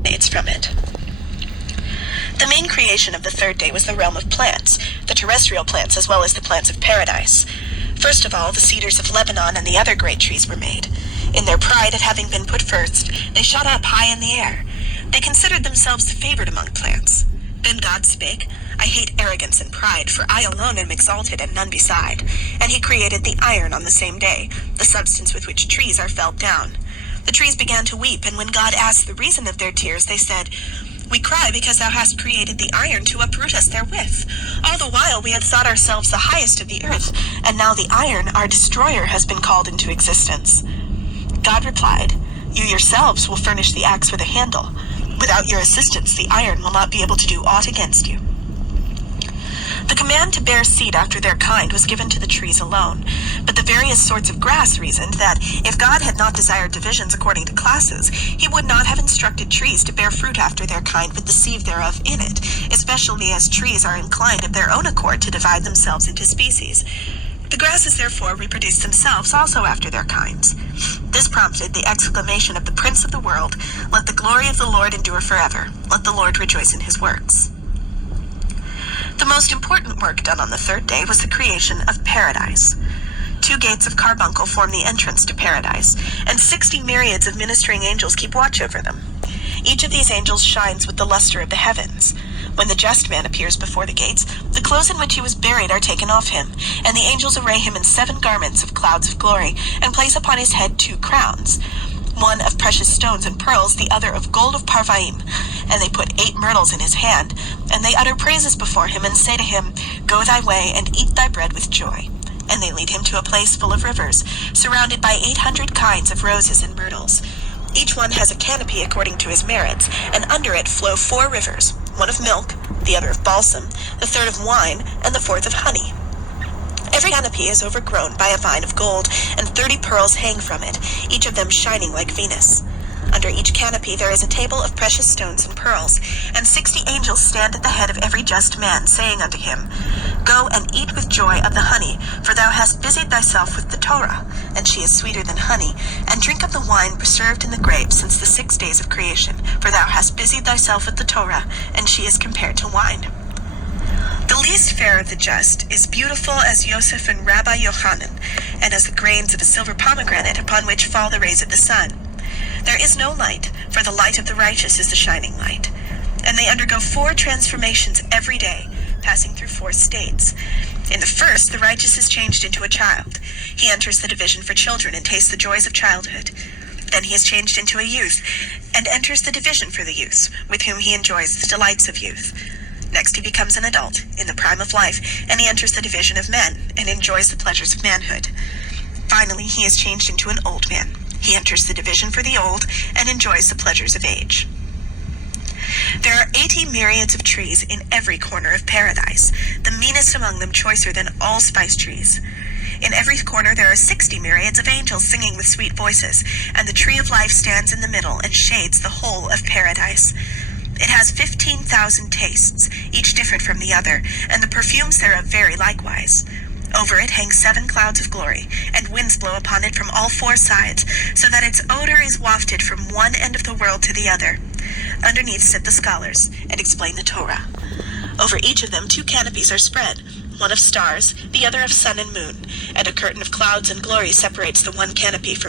emanates from it. The main creation of the third day was the realm of plants, the terrestrial plants as well as the plants of paradise. First of all, the cedars of Lebanon and the other great trees were made. In their pride at having been put first, they shot up high in the air. They considered themselves favored among plants. Then God spake, I hate arrogance and pride, for I alone am exalted and none beside. And he created the iron on the same day, the substance with which trees are felled down. The trees began to weep, and when God asked the reason of their tears, they said, We cry because thou hast created the iron to uproot us therewith. All the while we had thought ourselves the highest of the earth, and now the iron, our destroyer, has been called into existence. God replied, You yourselves will furnish the axe with a handle. Without your assistance, the iron will not be able to do aught against you. The command to bear seed after their kind was given to the trees alone, but the various sorts of grass reasoned that if God had not desired divisions according to classes, he would not have instructed trees to bear fruit after their kind with the seed thereof in it, especially as trees are inclined of their own accord to divide themselves into species. The grasses therefore reproduced themselves also after their kinds. This prompted the exclamation of the Prince of the world, Let the glory of the Lord endure forever. Let the Lord rejoice in his works. The most important work done on the third day was the creation of paradise. 2 gates of carbuncle form the entrance to paradise, and 60 myriads of ministering angels keep watch over them. Each of these angels shines with the luster of the heavens. When the just man appears before the gates, the clothes in which he was buried are taken off him, and the angels array him in 7 garments of clouds of glory, and place upon his head 2 crowns, one of precious stones and pearls, the other of gold of Parvaim. And they put 8 myrtles in his hand, and they utter praises before him, and say to him, Go thy way, and eat thy bread with joy. And they lead him to a place full of rivers, surrounded by 800 kinds of roses and myrtles. Each one has a canopy according to his merits, and under it flow 4 rivers, one of milk, the other of balsam, the third of wine, and the fourth of honey. Every canopy is overgrown by a vine of gold, and 30 pearls hang from it, each of them shining like Venus. Under each canopy there is a table of precious stones and pearls, and 60 angels stand at the head of every just man, saying unto him, Go and eat with joy of the honey, for thou hast busied thyself with the Torah, and she is sweeter than honey, and drink of the wine preserved in the grapes since the 6 days of creation, for thou hast busied thyself with the Torah, and she is compared to wine. The least fair of the just is beautiful as Yosef and Rabbi Yochanan, and as the grains of a silver pomegranate upon which fall the rays of the sun. There is no light, for the light of the righteous is the shining light. And they undergo 4 transformations every day, passing through 4 states. In the first, the righteous is changed into a child. He enters the division for children and tastes the joys of childhood. Then he is changed into a youth, and enters the division for the youths, with whom he enjoys the delights of youth. Next he becomes an adult, in the prime of life, and he enters the division of men, and enjoys the pleasures of manhood. Finally, he is changed into an old man. He enters the division for the old, and enjoys the pleasures of age. There are 80 myriads of trees in every corner of paradise, the meanest among them choicer than all spice trees. In every corner there are 60 myriads of angels singing with sweet voices, and the tree of life stands in the middle and shades the whole of paradise. It has 15,000 tastes, each different from the other, and the perfumes thereof vary likewise. Over it hang 7 clouds of glory, and winds blow upon it from all 4 sides, so that its odor is wafted from one end of the world to the other. Underneath sit the scholars, and explain the Torah. Over each of them 2 canopies are spread, one of stars, the other of sun and moon, and a curtain of clouds and glory separates the one canopy from